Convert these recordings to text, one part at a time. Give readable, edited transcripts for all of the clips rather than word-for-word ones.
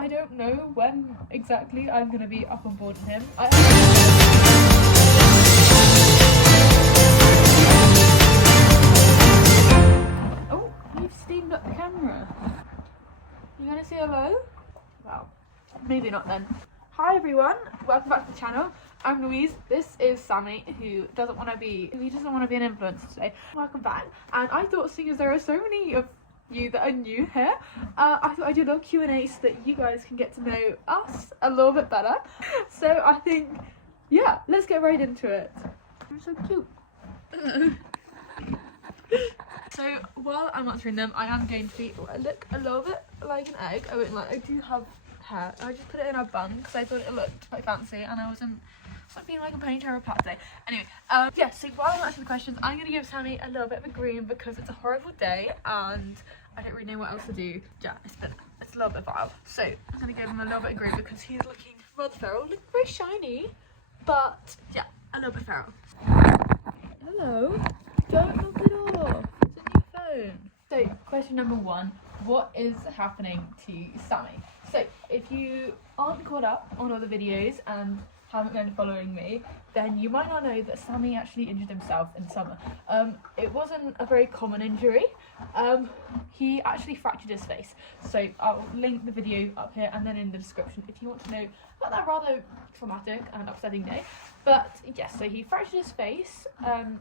I don't know when exactly I'm going to be up on board with him. Oh, you've steamed up the camera. You going to say hello? Well, maybe not then. Hi everyone, welcome back to the channel. I'm Louise. This is Sammy, who doesn't want to be an influencer today. Welcome back. And I thought, seeing as there are so many of you that are new here, I thought I'd do a little Q&A so that you guys can get to know us a little bit better. So I think, yeah, let's get right into it. You're so cute. So while I'm answering them, I am going to be, I look a little bit like an egg. I won't lie, I do have hair. I just put it in a bun because I thought it looked quite fancy and I wasn't being like a ponytail or a plait today. Anyway, yeah, so while I'm answering the questions, I'm going to give Sammy a little bit of a green because it's a horrible day and I don't really know what else to do. Yeah, it's a little bit vile. So I'm going to give him a little bit of green because he's looking rather feral, looking very shiny, but yeah, a little bit feral. Hello, don't knock it off, it's a new phone. So question number one, what is happening to Sammy? So if you aren't caught up on all the videos and haven't been following me, then you might not know that Sammy actually injured himself in summer. It wasn't a very common injury. He actually fractured his face. So I'll link the video up here and then in the description if you want to know about that rather traumatic and upsetting day. But yes, so he fractured his face,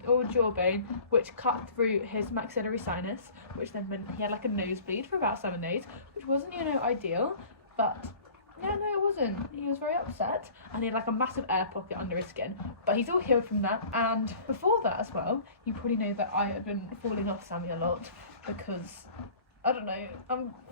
or jawbone, which cut through his maxillary sinus, which then meant he had like a nosebleed for about 7 days, which wasn't, ideal, but yeah, no, it wasn't. He was very upset and he had like a massive air pocket under his skin, but he's all healed from that. And before that as well, you probably know that I had been falling off Sammy a lot because, I don't know,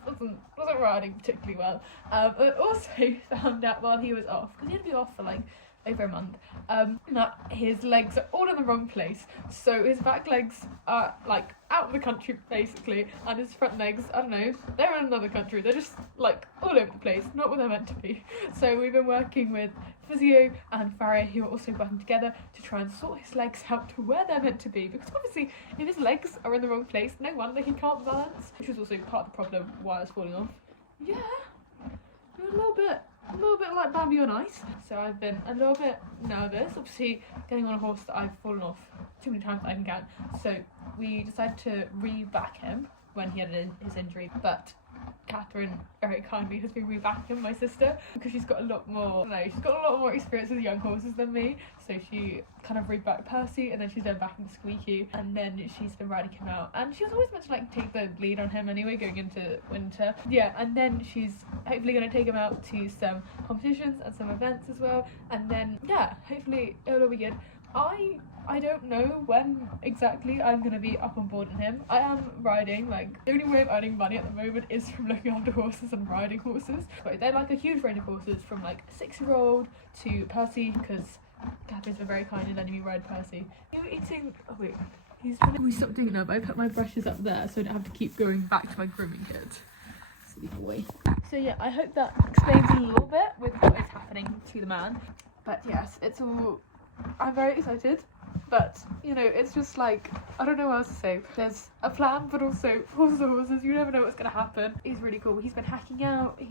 wasn't riding particularly well. I also found out while he was off, because he had to be off for like over a month, that his legs are all in the wrong place. So his back legs are like out of the country basically, and his front legs, I don't know, they're in another country. They're just like all over the place, not where they're meant to be. So we've been working with physio and Farrier, who are also working together to try and sort his legs out to where they're meant to be, because obviously if his legs are in the wrong place, no wonder he can't balance, which was also part of the problem why I was falling off. Yeah, you're a little bit like Bambi on ice. So I've been a little bit nervous, obviously getting on a horse that I've fallen off too many times that I can count. So we decided to re-back him when he had his injury, but Catherine very kindly has been re-backing my sister because she's got a lot more experience with young horses than me. So she kind of re-backed Percy, and then she's then backing Squeaky, and then she's been riding him out, and she was always meant to like take the lead on him anyway going into winter. Yeah, and then she's hopefully going to take him out to some competitions and some events as well, and then yeah, hopefully it'll be good. I don't know when exactly I'm going to be up on board with him. I am riding, like, the only way of earning money at the moment is from looking after horses and riding horses. But they're like a huge range of horses, from like a 6-year-old to Percy, because Catherine's been very kind in letting me ride Percy. You're eating, oh wait, we stopped doing it now, but I put my brushes up there so I don't have to keep going back to my grooming kit. Silly boy. So yeah, I hope that explains a little bit with what is happening to the man. But yes, I'm very excited, but it's just like, I don't know what else to say. There's a plan, but also horses, you never know what's gonna happen. He's really cool. He's been hacking out.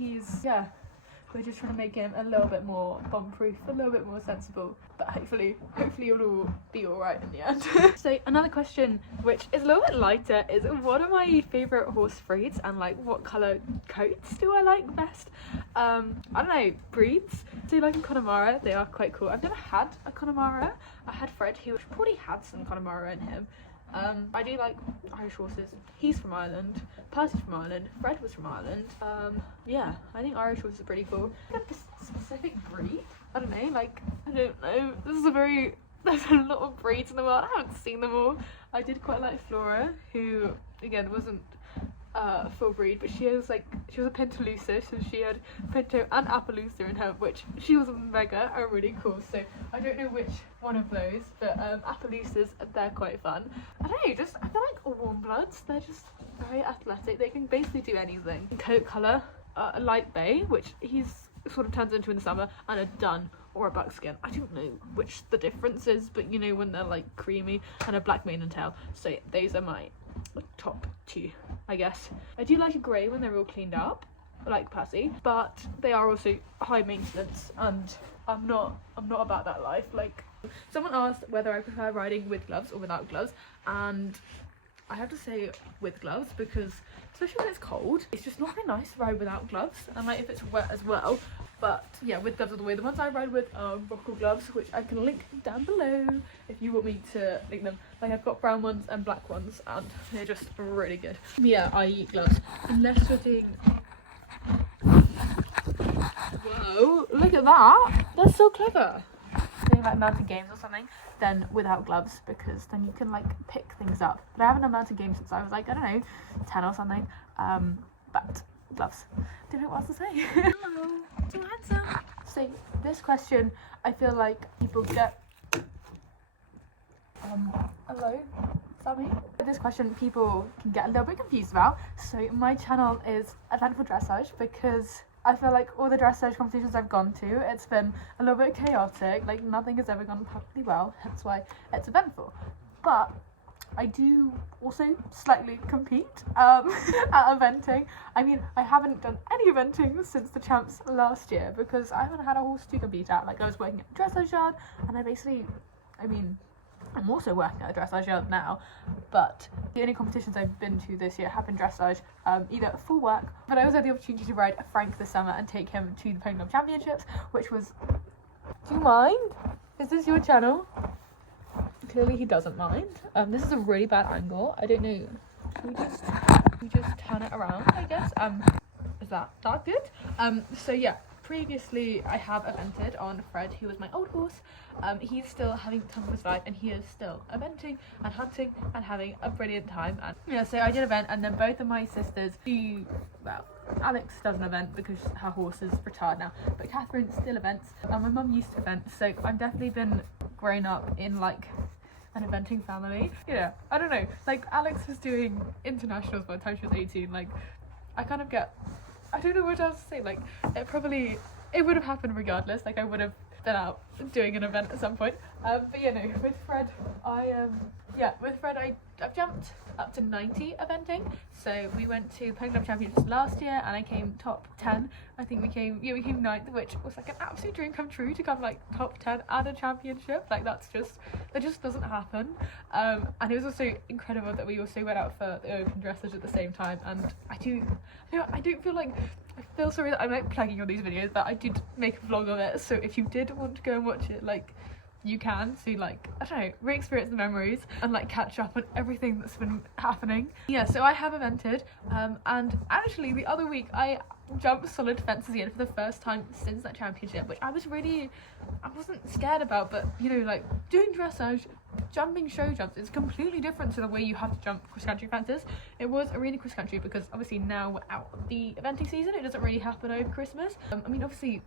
We're just trying to make him a little bit more bomb-proof, a little bit more sensible, but hopefully it'll all be all right in the end. So another question, which is a little bit lighter, is what are my favourite horse breeds and like what colour coats do I like best? I don't know, breeds. So like a Connemara, they are quite cool. I've never had a Connemara. I had Fred, who probably had some Connemara in him. I do like Irish horses. He's from Ireland, Percy's from Ireland, Fred was from Ireland. Yeah, I think Irish horses are pretty cool. Like a specific breed? I don't know, there's a lot of breeds in the world. I haven't seen them all. I did quite like Flora, who again wasn't full breed, but she was a Pintalusa, so she had Pinto and Appaloosa in her, which she was mega and really cool. So I don't know which one of those, but Appaloosas, they're quite fun. I don't know, I feel like warm bloods, they're just very athletic. They can basically do anything. Coat colour, a light bay, which he's sort of turns into in the summer, and a dun or a buckskin. I don't know which the difference is, but when they're like creamy, and a black mane and tail. So those are my top 2, I guess. I do like a grey when they're all cleaned up, like Passy, but they are also high maintenance, and I'm not about that life. Like, someone asked whether I prefer riding with gloves or without gloves, and I have to say with gloves, because especially when it's cold, it's just not very nice to ride without gloves, and like if it's wet as well. But yeah, with gloves all the way. The ones I ride with are Rockall gloves, which I can link down below if you want me to link them. Like, I've got brown ones and black ones, and they're just really good. Yeah, I eat gloves. Unless you're doing... Whoa, look at that! That's so clever! Doing like mountain games or something, then without gloves, because then you can like pick things up. But I haven't done mountain games since I was like, I don't know, 10 or something. But gloves. Don't know what else to say. Hello, so handsome. So this question, I feel like people get hello, Sammy. This question people can get a little bit confused about. So my channel is Eventful.dressage, because I feel like all the dressage competitions I've gone to, it's been a little bit chaotic. Like, nothing has ever gone perfectly well, hence why it's eventful. But I do also slightly compete at eventing. I mean, I haven't done any eventing since the champs last year, because I haven't had a horse to compete at. Like, I was working at the dressage yard, and I'm also working at a dressage yard now, but the only competitions I've been to this year have been dressage, either for work, but I also had the opportunity to ride Frank this summer and take him to the Pony Club Championships, which was... Do you mind? Is this your channel? Clearly he doesn't mind. This is a really bad angle. I don't know. We just turn it around, I guess. Is that good? So yeah. Previously, I have evented on Fred, who was my old horse. He's still having the time of his life, and he is still eventing and hunting and having a brilliant time. And yeah, so I did event, and then both of my sisters well, Alex doesn't event because her horse is retired now, but Catherine still events, and my mum used to event, so I've definitely been grown up in like an eventing family. Yeah, I don't know, like Alex was doing internationals by the time she was 18, like I kind of get, I don't know what else to say, like it would have happened regardless, like I would have been out doing an event at some point. But yeah, no, with Fred, I've jumped up to 90 eventing. So we went to Pony Club Championships last year, and I came top 10. I think we came 9th, which was like an absolute dream come true, to come like top 10 at a championship. Like that just doesn't happen. And it was also incredible that we also went out for the open dressage at the same time. And I don't feel like, I feel sorry that I'm like plugging all these videos, but I did make a vlog of it, so if you did want to go and watch it, like you can, so like, I don't know, re-experience the memories and like catch up on everything that's been happening. Yeah, so I have evented, and actually the other week I jumped solid fences again for the first time since that championship, which I wasn't scared about, but you know, like doing dressage, jumping show jumps is completely different to the way you have to jump cross-country fences. It was a really cross-country because obviously now we're out of the eventing season, it doesn't really happen over Christmas. I mean, obviously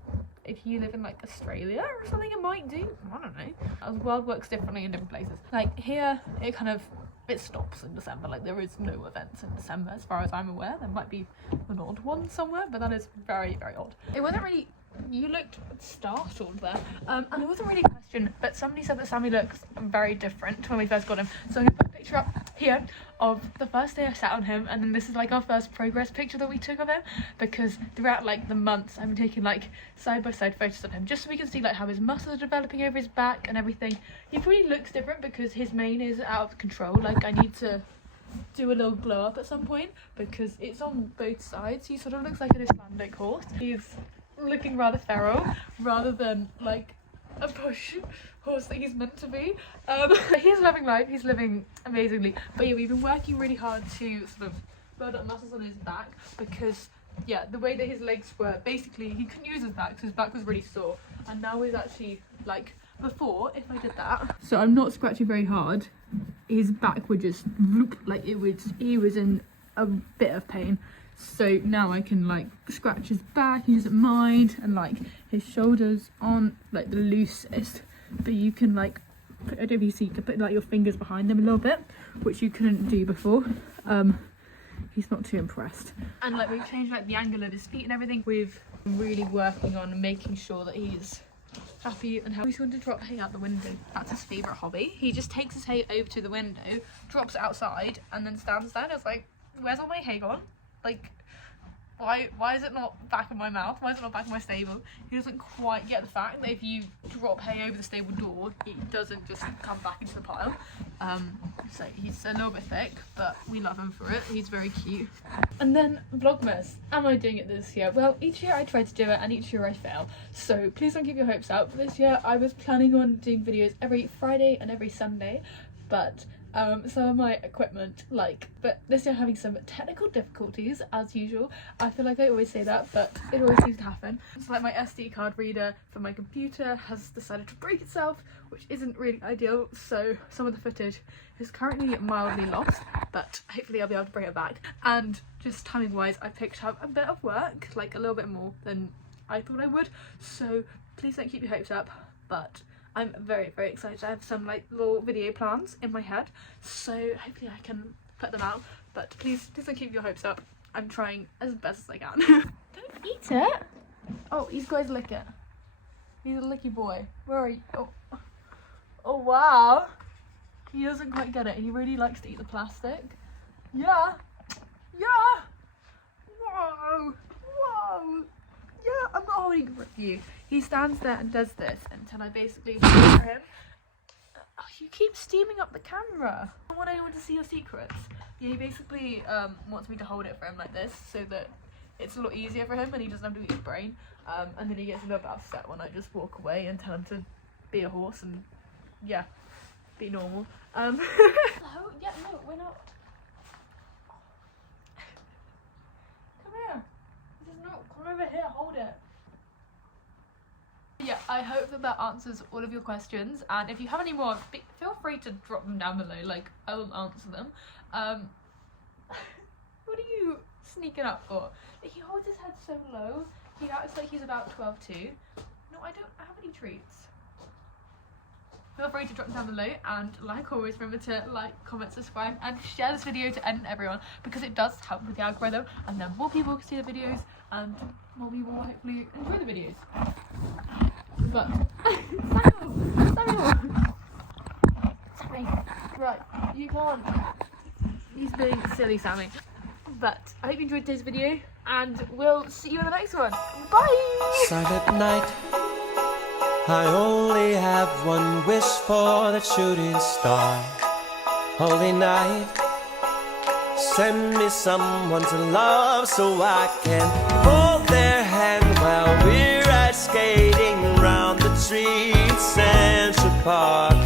if you live in like Australia or something, it might do, I don't know. The world works differently in different places. Like here, it stops in December. Like there is no events in December as far as I'm aware. There might be an odd one somewhere, but that is very, very odd. It wasn't really, you looked startled there, and it wasn't really a question, but somebody said that Sammy looks very different when we first got him. So I'm gonna put a picture up here of the first day I sat on him, and then this is like our first progress picture that we took of him, because throughout like the months I've been taking like side-by-side photos of him just so we can see like how his muscles are developing over his back and everything. He probably looks different because his mane is out of control. Like I need to do a little glow up at some point because it's on both sides. He sort of looks like an Icelandic horse. He's looking rather feral rather than like a bush horse that he's meant to be. He's loving life, he's living amazingly, but yeah, we've been working really hard to sort of build up muscles on his back, because yeah, the way that his legs were, basically he couldn't use his back because his back was really sore, and now he's actually like, before if I did that, so I'm not scratching very hard, his back would just like he was in a bit of pain. So now I can like scratch his back, he doesn't mind, and like his shoulders aren't like the loosest, but you can like I don't know if you see, you can put like your fingers behind them a little bit, which you couldn't do before. He's not too impressed. And like we've changed like the angle of his feet and everything. We've been really working on making sure that he's happy and healthy. He's going to drop hay out the window. That's his favourite hobby. He just takes his hay over to the window, drops it outside, and then stands there and is like, where's all my hay gone? Like, Why is it not back of my mouth? Why is it not back of my stable? He doesn't quite get the fact that if you drop hay over the stable door, it doesn't just come back into the pile. So he's a little bit thick, but we love him for it. He's very cute. And then Vlogmas. Am I doing it this year? Well, each year I try to do it and each year I fail. So please don't keep your hopes up. This year I was planning on doing videos every Friday and every Sunday, but some of my equipment, but this year I'm having some technical difficulties as usual. I feel like I always say that, but it always seems to happen. It's like my SD card reader for my computer has decided to break itself, which isn't really ideal, so some of the footage is currently mildly lost, but hopefully I'll be able to bring it back. And just timing wise, I picked up a bit of work, like a little bit more than I thought I would, so please don't keep your hopes up, but I'm very, very excited. I have some little video plans in my head, so hopefully I can put them out, but please don't keep your hopes up. I'm trying as best as I can. Don't eat it! Oh, he's going to lick it. He's a licky boy. Where are you? Oh wow! He doesn't quite get it. He really likes to eat the plastic. Yeah! Yeah! Whoa! Whoa! Yeah, I'm not holding it for you. He stands there and does this until I basically hold for him. Oh, you keep steaming up the camera. I want anyone to see your secrets. Yeah, he basically wants me to hold it for him like this so that it's a lot easier for him and he doesn't have to eat his brain. And then he gets a little bit upset when I just walk away and tell him to be a horse and, yeah, be normal. No, yeah, no, we're not. Come here. Come over here, hold it. Yeah, I hope that answers all of your questions, and if you have any more, feel free to drop them down below, I will answer them. What are you sneaking up for? He holds his head so low, he acts like he's about 12 too. No, I don't have any treats. Feel free to drop them down below, and like always, remember to like, comment, subscribe, and share this video to everyone, because it does help with the algorithm, and then more people can see the videos, and more people will hopefully enjoy the videos. But Sammy, right, you can't. He's being silly, Sammy. But I hope you enjoyed today's video, and we'll see you in the next one. Bye. Silent night. I only have one wish for that shooting star. Holy night, send me someone to love so I can hold their hand while we're ice skating around the streets, Central Park.